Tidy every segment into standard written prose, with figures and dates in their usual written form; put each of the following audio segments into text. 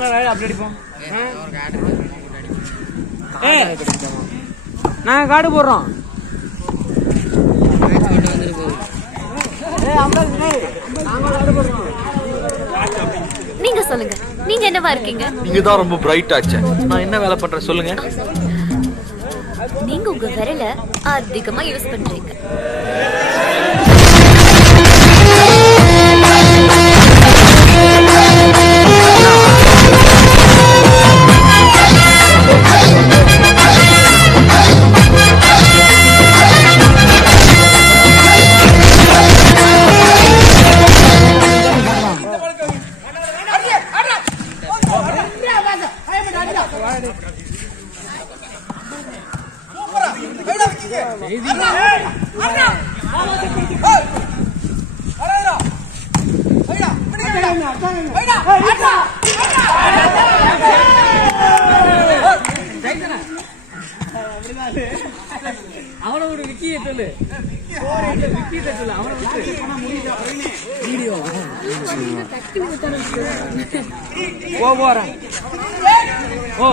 வாங்க அப்படி அடிப்போம். நாங்க காடு போடுறோம். நீங்க சொல்லுங்க, நீங்க என்னவா இருக்கீங்க? நீங்க தான் ரொம்ப பிரைட் ஆச்சு. நான் என்ன வேலை பண்றேன் சொல்லுங்க. நீங்க உங்க விரல அதிகமா யூஸ் பண்றீங்க. அவனோட விக்கி சொல்லு, விக்கி சொல்லு. அவனை போறேன். ஓ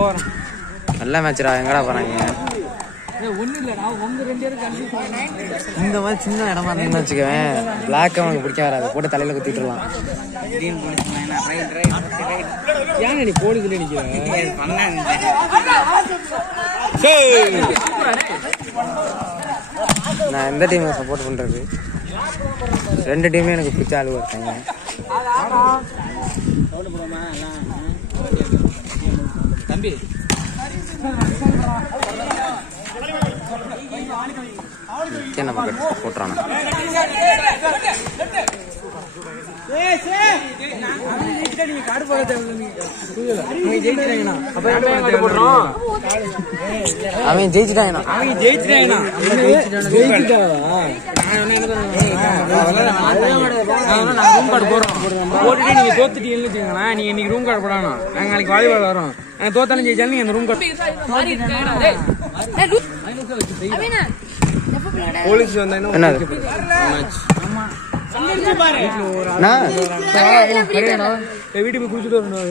போறேன். நல்ல மேட்ச்ரா. எங்கடா போறாங்க? ஒண்ணு இல்லடா, உங்க 2 பேரும் இந்த மாதிரி சின்ன இடமா இருந்தா வச்சுக்கவேன், பிளாக் அவனுக்கு பிடிக்க வராது, போட்டு தலையில குத்திட்டுலாம். ஏன் நீ போலீஸ்ல நிக்கிற? நான் எந்த டீமுக்கு சப்போர்ட் பண்றது? 2 டீமே எனக்கு பிடிச்ச ஆளு இருக்காங்க. தம்பி நம்ம கட்டு சப்போர்ட்றானா? காடு போட அவன் ஜெயிச்சுட்டான். போட்டுட்டு நீங்க தோத்துட்டீங்கன்னு வச்சுக்கோங்களா, நீங்க இன்னைக்கு ரூம் கார்டு போடணும். நாங்க நாளைக்கு வாலிபால் வரோம். நாங்க தோத்தாலும் ஜெயிச்சாலும் நீங்க அந்த ரூம் கார்டு போலீஸ் வந்தா வீட்டுக்கு போய் குடிச்சிட்டு வரணும்.